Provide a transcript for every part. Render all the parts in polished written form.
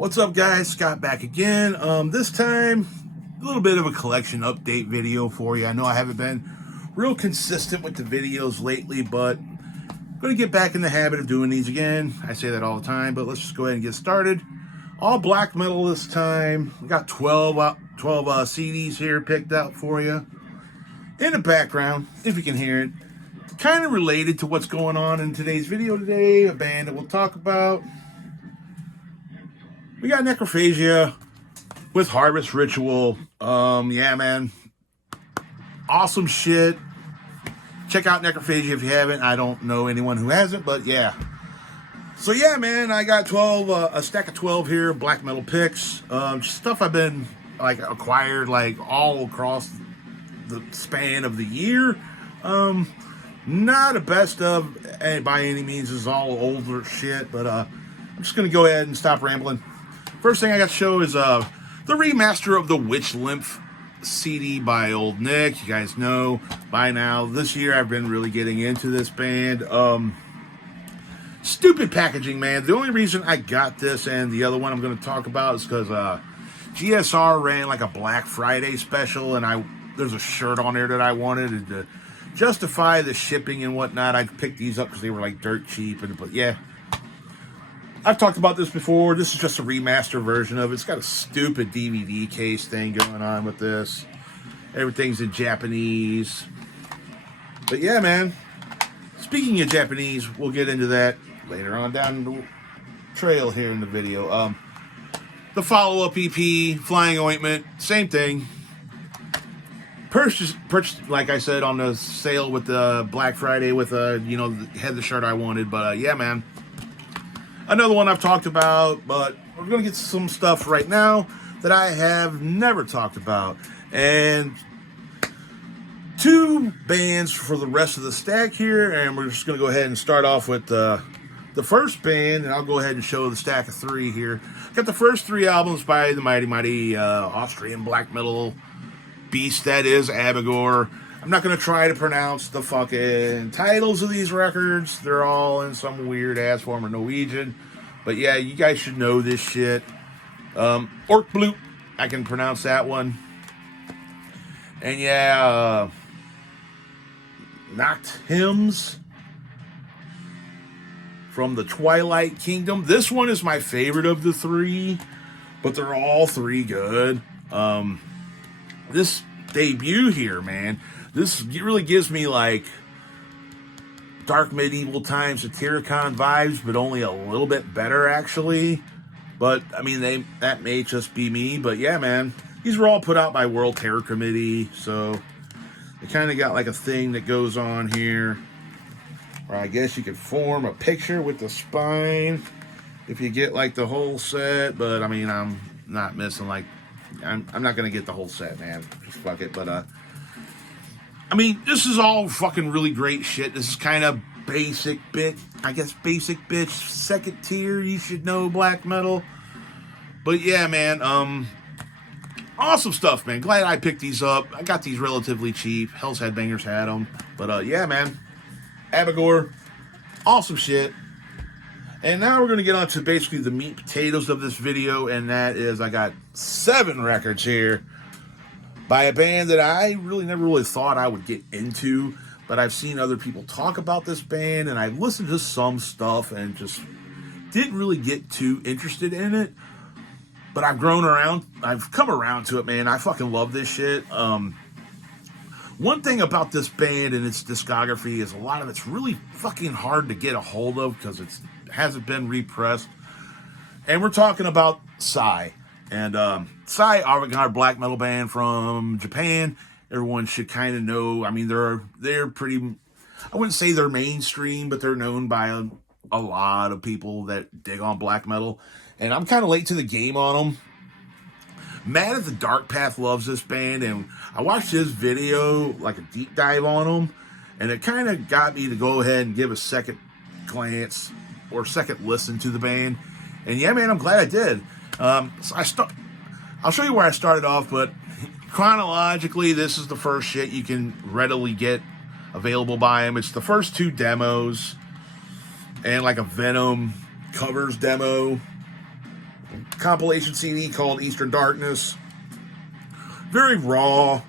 What's up, guys? Scott back again. This time, a little bit of a collection update video for you. I know I haven't been real consistent with the videos lately, but I'm going to get back in the habit of doing these again. I say that all the time, but let's just go ahead and get started. All black metal this time. We got 12 CDs here picked out for you. In the background, if you can hear it, kind of related to what's going on in today's video today, a band that we'll talk about. We got Necrophagia with Harvest Ritual. Yeah, man. Awesome shit. Check out Necrophagia if you haven't. I don't know anyone who hasn't, but yeah. So yeah, man, I got a stack of 12 here, black metal picks. Stuff I've been acquired all across the span of the year. Not the best of by any means. Is all older shit, but I'm just gonna go ahead and stop rambling. First thing I got to show is the remaster of the Witch Lymph CD by Old Nick. You guys know by now. This year I've been really getting into this band. Stupid packaging, man. The only reason I got this and the other one I'm going to talk about is because GSR ran like a Black Friday special, and there's a shirt on there that I wanted, and to justify the shipping and whatnot, I picked these up because they were like dirt cheap. But yeah, I've talked about this before. This is just a remaster version of it. It's got a stupid DVD case thing going on with this. Everything's in Japanese. But yeah, man. Speaking of Japanese, we'll get into that later on down the trail here in the video. The follow-up EP, Flying Ointment, same thing. Purchased, like I said, on the sale with the Black Friday with had the shirt I wanted. But yeah, man. Another one I've talked about, but we're going to get some stuff right now that I have never talked about. And two bands for the rest of the stack here, and we're just going to go ahead and start off with the first band, and I'll go ahead and show the stack of three here. Got the first three albums by the mighty Austrian black metal beast that is Abigor. I'm not going to try to pronounce the fucking titles of these records. They're all in some weird-ass form of Norwegian. But yeah, you guys should know this shit. Orkblut, I can pronounce that one. And yeah, Nacht Hymns from the Twilight Kingdom. This one is my favorite of the three, but they're all three good. This debut here, man, this really gives me like dark medieval times Satyricon vibes, but only a little bit better actually. But I mean, that may just be me, but yeah, man, these were all put out by World Terror Committee, so they kind of got like a thing that goes on here, where I guess you could form a picture with the spine if you get like the whole set. But I mean, I'm not missing I'm not gonna get the whole set, man. Just fuck it. But I mean, this is all fucking really great shit. This is kind of basic bitch, second tier, you should know black metal. But yeah, man, awesome stuff, man. Glad I picked these up. I got these relatively cheap. Hell's Headbangers had them. But yeah, man, Abigor, awesome shit. And now we're going to get on to basically the meat potatoes of this video, and that is I got 7 records here by a band that I never really thought I would get into, but I've seen other people talk about this band, and I've listened to some stuff and just didn't really get too interested in it. But I've come around to it, man. I fucking love this shit. One thing about this band and its discography is a lot of it's really fucking hard to get a hold of because it hasn't been repressed. And we're talking about Sigh. And Sigh, avant-garde black metal band from Japan. Everyone should kind of know. I mean, they're pretty, I wouldn't say they're mainstream, but they're known by a lot of people that dig on black metal. And I'm kind of late to the game on them. Matt at the Dark Path loves this band, and I watched his video, like a deep dive on them, and it kind of got me to go ahead and give a second glance or second listen to the band. And yeah, man, I'm glad I did. So I'll show you where I started off, but chronologically, this is the first shit you can readily get available by him. It's the first 2 demos and like a Venom covers demo. compilation CD called Eastern Darkness. Very raw.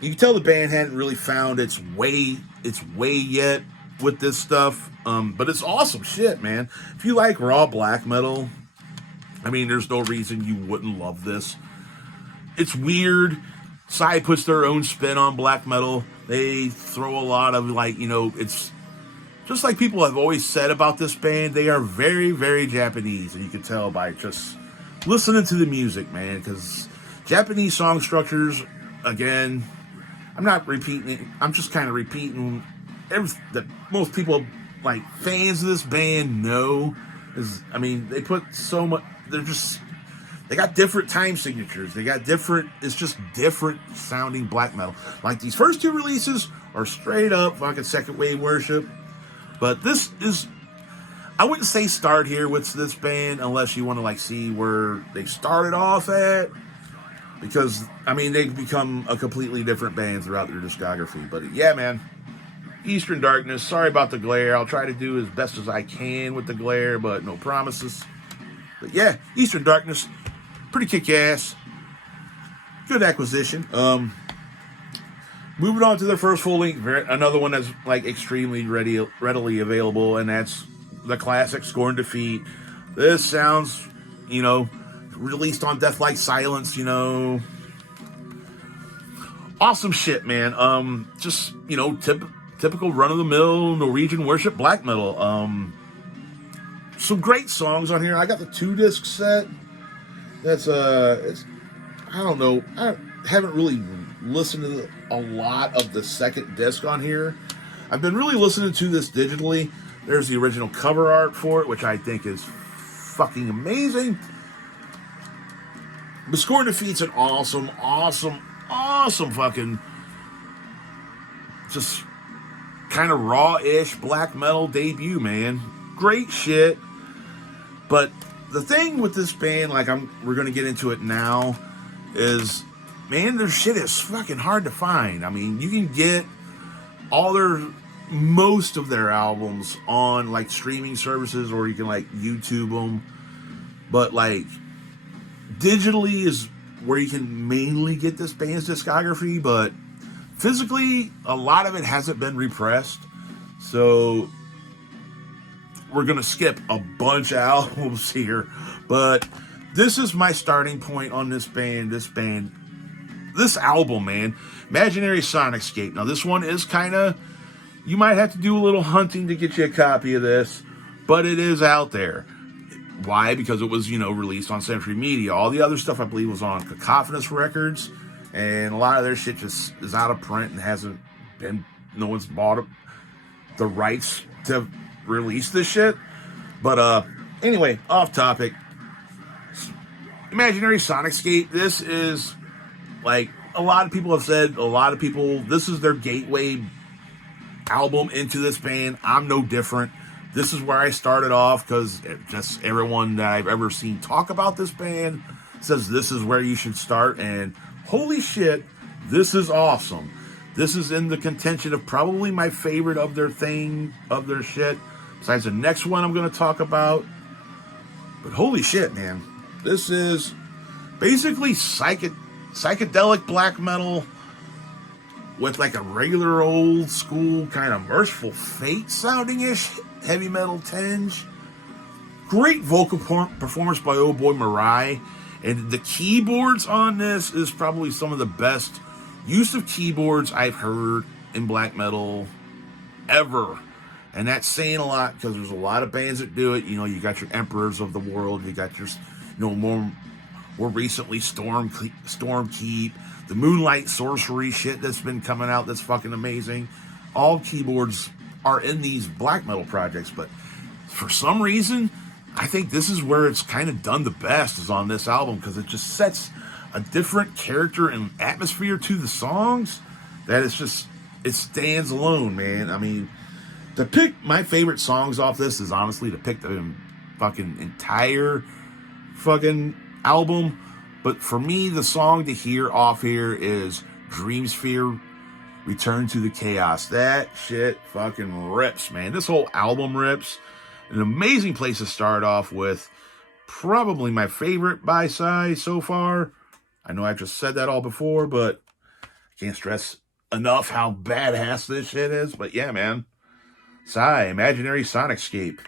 You can tell the band hadn't really found its way yet with this stuff. But it's awesome shit, man. If you like raw black metal, I mean, there's no reason you wouldn't love this. It's weird. Sigh puts their own spin on black metal. They throw a lot of, like, you know, it's just like people have always said about this band. They are very, very Japanese, and you can tell by just listening to the music, man, because Japanese song structures, again, I'm not repeating it. I'm just kind of repeating everything that most people, like, fans of this band know. I mean, they put so much, they got different time signatures. They got different, it's just different sounding black metal. Like, these first two releases are straight up fucking second wave worship. But this is, I wouldn't say start here with this band unless you want to, like, see where they started off at. Because, I mean, they've become a completely different band throughout their discography. But yeah, man, Eastern Darkness, sorry about the glare. I'll try to do as best as I can with the glare, but no promises. But yeah, Eastern Darkness, pretty kick-ass. Good acquisition. Moving on to their first full length, another one that's, like, extremely readily available, and that's the classic Scorn Defeat. This sounds, you know, released on Death Like Silence, you know. Awesome shit, man. Just, you know, typical run-of-the-mill Norwegian worship black metal. Some great songs on here. I got the 2-disc set. That's, it's, I don't know. I haven't really listened to a lot of the second disc on here. I've been really listening to this digitally. There's the original cover art for it, which I think is fucking amazing. But Scorn Defeat's an awesome fucking, just kind of raw-ish black metal debut, man. Great shit. But the thing with this band, like, we're going to get into it now, is, man, their shit is fucking hard to find. I mean, you can get most of their albums on, like, streaming services, or you can, like, YouTube them. But, like, digitally is where you can mainly get this band's discography, but physically, a lot of it hasn't been repressed. So we're going to skip a bunch of albums here, but this is my starting point on this album, man. Imaginary Sonic'scape. Now, this one is kind of, you might have to do a little hunting to get you a copy of this, but it is out there. Why? Because it was, you know, released on Century Media. All the other stuff, I believe, was on Cacophonous Records, and a lot of their shit just is out of print and hasn't been, no one's bought the rights to release this shit. But anyway, off topic. Imaginary Sonic'scape. This is, like, a lot of people have said, this is their gateway album into this band. I'm no different. This is where I started off, because just everyone that I've ever seen talk about this band says this is where you should start, and holy shit, this is awesome. This is in the contention of probably my favorite of their shit, besides the next one I'm going to talk about. But holy shit, man. This is basically psychedelic black metal with, like, a regular old school kind of Merciful Fate sounding-ish heavy metal tinge. Great vocal performance by old boy Mirai, and the keyboards on this is probably some of the best use of keyboards I've heard in black metal ever. And that's saying a lot, because there's a lot of bands that do it. You know, you got your Emperors of the World, you got your, you know, more recently Stormkeep, the Moonlight Sorcery shit that's been coming out that's fucking amazing. All keyboards are in these black metal projects, but for some reason, I think this is where it's kind of done the best, is on this album, because it just sets a different character and atmosphere to the songs that it stands alone, man. I mean, to pick my favorite songs off this is honestly to pick the fucking entire fucking album. But for me, the song to hear off here is Dreamsphere, Return to the Chaos. That shit fucking rips, man. This whole album rips. An amazing place to start off with. probably my favorite by Sigh so far. I know I just said that all before, but I can't stress enough how badass this shit is. But yeah, man. Sigh, Imaginary Sonicscape.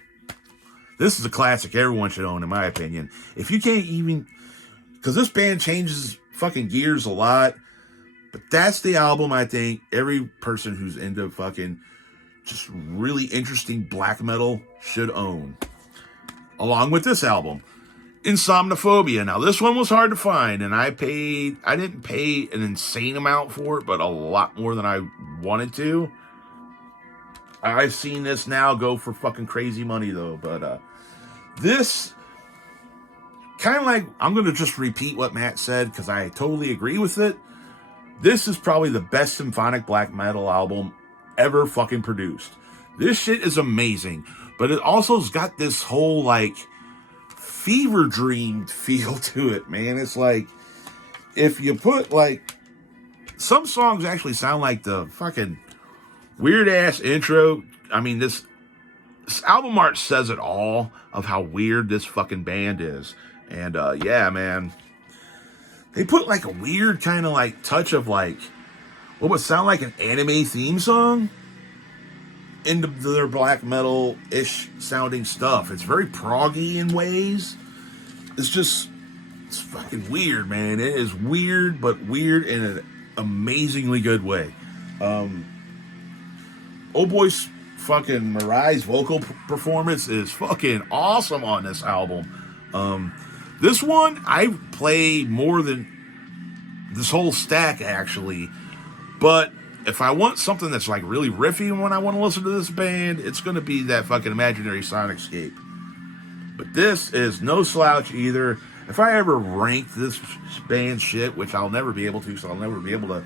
This is a classic everyone should own, in my opinion. If you can't even... Because this band changes fucking gears a lot. But that's the album I think every person who's into fucking just really interesting black metal should own. Along with this album, Insomnophobia. Now, this one was hard to find, and I didn't pay an insane amount for it, but a lot more than I wanted to. I've seen this now go for fucking crazy money, though, but this, kind of like, I'm going to just repeat what Matt said, because I totally agree with it. This is probably the best symphonic black metal album ever fucking produced. This shit is amazing, but it also has got this whole, like, fever dream feel to it, man. It's like, if you put, like, some songs actually sound like the fucking weird-ass intro. I mean, this album art says it all of how weird this fucking band is. And, yeah, man. They put, like, a weird kind of, like, touch of, like, what would sound like an anime theme song into their black metal-ish sounding stuff. It's very proggy in ways. It's fucking weird, man. It is weird, but weird in an amazingly good way. Oh boy's fucking Marai's vocal performance is fucking awesome on this album. This one, I play more than this whole stack, actually. But if I want something that's like really riffy when I want to listen to this band, it's going to be that fucking Imaginary Sonicscape. But this is no slouch either. If I ever rank this band's shit, which I'll never be able to, so I'll never be able to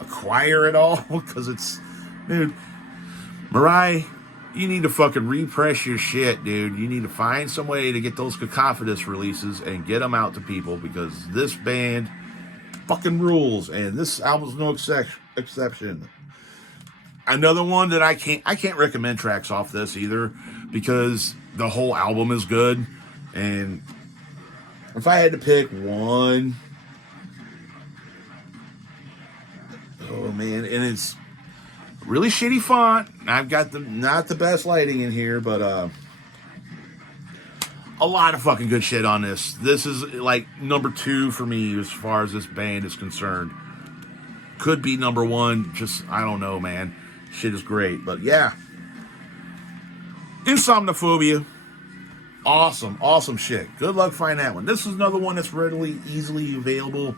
acquire it all, because it's... Dude, Mariah, you need to fucking repress your shit, dude. You need to find some way to get those Cacophonous releases and get them out to people, because this band fucking rules, and this album's no exception. Another one that I can't recommend tracks off this either, because the whole album is good. And if I had to pick one, oh man, and it's really shitty font. I've got not the best lighting in here, but a lot of fucking good shit on this. This is like number 2 for me as far as this band is concerned. Could be number 1. Just, I don't know, man. Shit is great. But yeah. Insomnophobia. Awesome shit. Good luck finding that one. This is another one that's easily available.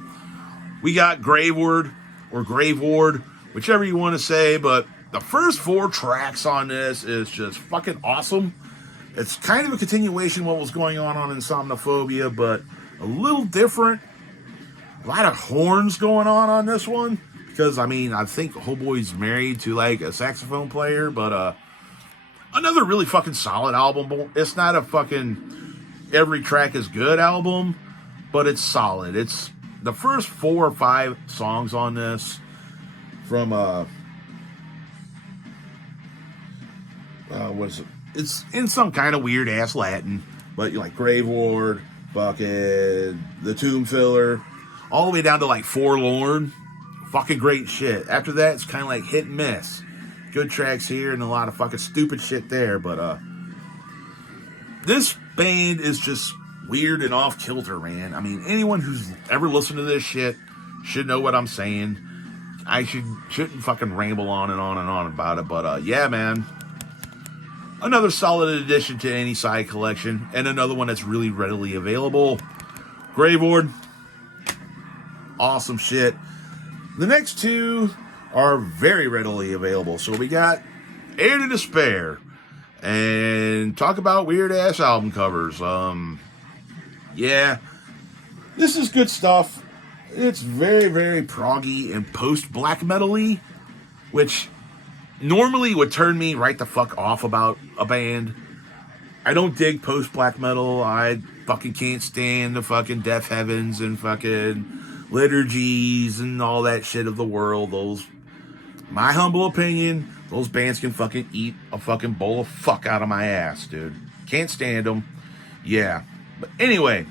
We got Graveward or Graveward, whichever you want to say, but the first 4 tracks on this is just fucking awesome. It's kind of a continuation of what was going on Insomnophobia, but a little different. A lot of horns going on this one, because, I mean, I think Homeboy's married to, like, a saxophone player, but, another really fucking solid album. It's not a fucking every track is good album, but it's solid. It's the first 4 or 5 songs on this from, it's in some kind of weird ass Latin, but like Graveward, fucking The Tomb Filler, all the way down to like Forlorn. Fucking great shit. After that, it's kind of like hit and miss. Good tracks here and a lot of fucking stupid shit there, but this band is just weird and off kilter, man. I mean, anyone who's ever listened to this shit should know what I'm saying. I shouldn't fucking ramble on and on and on about it, but yeah, man. Another solid addition to any Sigh collection, and another one that's really readily available. Graveward. Awesome shit. The next 2 are very readily available. So we got Heir to Despair. And talk about weird-ass album covers. Yeah. This is good stuff. It's very, very proggy and post-black metal-y, which normally would turn me right the fuck off about a band. I don't dig post-black metal. I fucking can't stand the fucking Death Heavens and fucking Liturgies and all that shit of the world. Those, my humble opinion, those bands can fucking eat a fucking bowl of fuck out of my ass, dude. Can't stand them. Yeah. But anyway,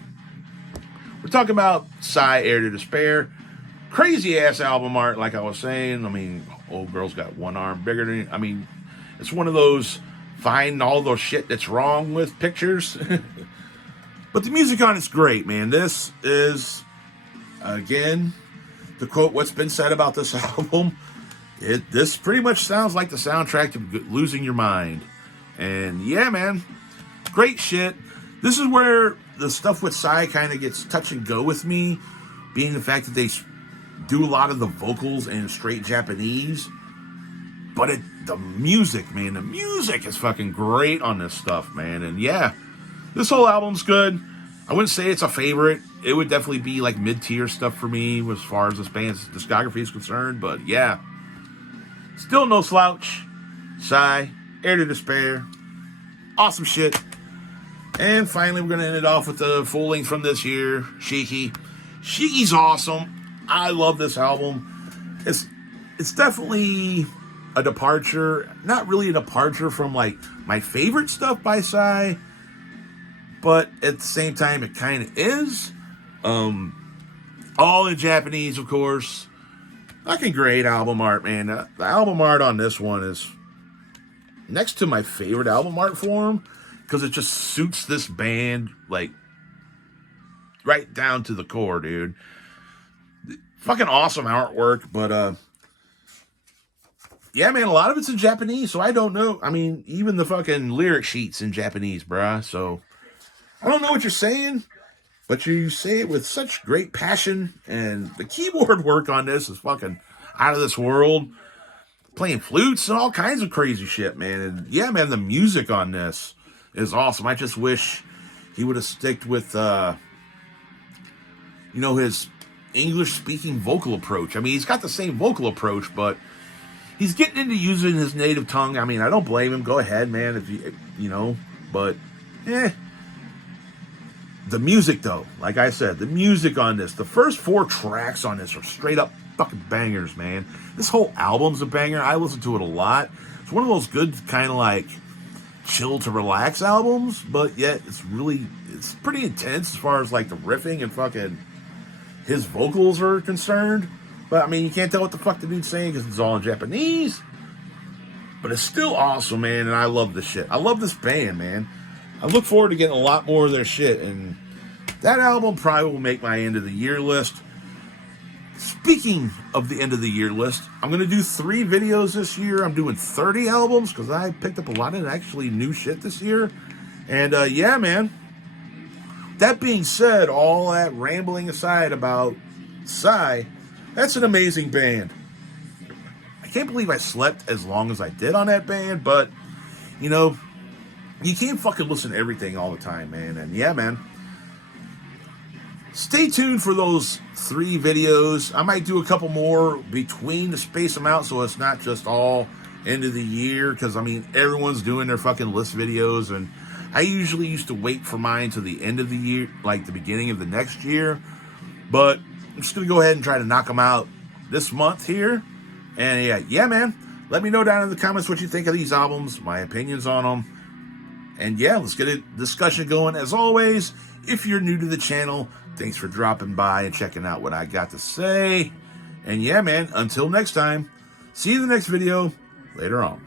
we're talking about Sigh, Heir to Despair. Crazy ass album art, like I was saying. I mean, old girl's got one arm bigger than. I mean, it's one of those find all the shit that's wrong with pictures. But the music on it's great, man. This is, again, to quote what's been said about this album, this pretty much sounds like the soundtrack to Losing Your Mind. And yeah, man, great shit. This is where the stuff with Sigh kind of gets touch and go with me, being the fact that they do a lot of the vocals in straight Japanese. But the music, man, the music is fucking great on this stuff, man. And yeah, this whole album's good. I wouldn't say it's a favorite. It would definitely be like mid-tier stuff for me as far as this band's discography is concerned. But yeah, still no slouch. Sigh, Heir to Despair. Awesome shit. And finally, we're going to end it off with the full length from this year, Shiki. Shiki's awesome. I love this album. It's definitely a departure. Not really a departure from like my favorite stuff by Sigh, but at the same time, it kind of is. All in Japanese, of course. Fucking great album art, man. The album art on this one is next to my favorite album art form, because it just suits this band like right down to the core, dude. Fucking awesome artwork, but yeah, man, a lot of it's in Japanese, so I don't know. I mean, even the fucking lyric sheet's in Japanese, bruh. So I don't know what you're saying, but you say it with such great passion, and the keyboard work on this is fucking out of this world. Playing flutes and all kinds of crazy shit, man. And yeah, man, the music on this is awesome. I just wish he would have sticked with, his English-speaking vocal approach. I mean, he's got the same vocal approach, but he's getting into using his native tongue. I mean, I don't blame him. Go ahead, man, if but, The music, though, like I said, the music on this, the first 4 tracks on this are straight up fucking bangers, man. This whole album's a banger. I listen to it a lot. It's one of those good kind of like chill to relax albums, but yet it's pretty intense as far as like the riffing and fucking his vocals are concerned. But I mean, you can't tell what the fuck the dude's saying because it's all in Japanese. But it's still awesome, man, and I love this shit. I love this band, man. I look forward to getting a lot more of their shit, and that album probably will make my end of the year list. Speaking of the end of the year list, I'm going to do 3 videos this year. I'm doing 30 albums because I picked up a lot of actually new shit this year. And yeah, man. That being said, all that rambling aside about Sigh, that's an amazing band. I can't believe I slept as long as I did on that band, but, you can't fucking listen to everything all the time, man. And yeah, man. Stay tuned for those 3 videos. I might do a couple more between to space them out so it's not just all end of the year. Because, I mean, everyone's doing their fucking list videos. And I usually used to wait for mine to the end of the year, like the beginning of the next year. But I'm just going to go ahead and try to knock them out this month here. And yeah, man. Let me know down in the comments what you think of these albums, my opinions on them. And yeah, let's get a discussion going. As always, if you're new to the channel, thanks for dropping by and checking out what I got to say. And yeah, man, until next time, see you in the next video later on.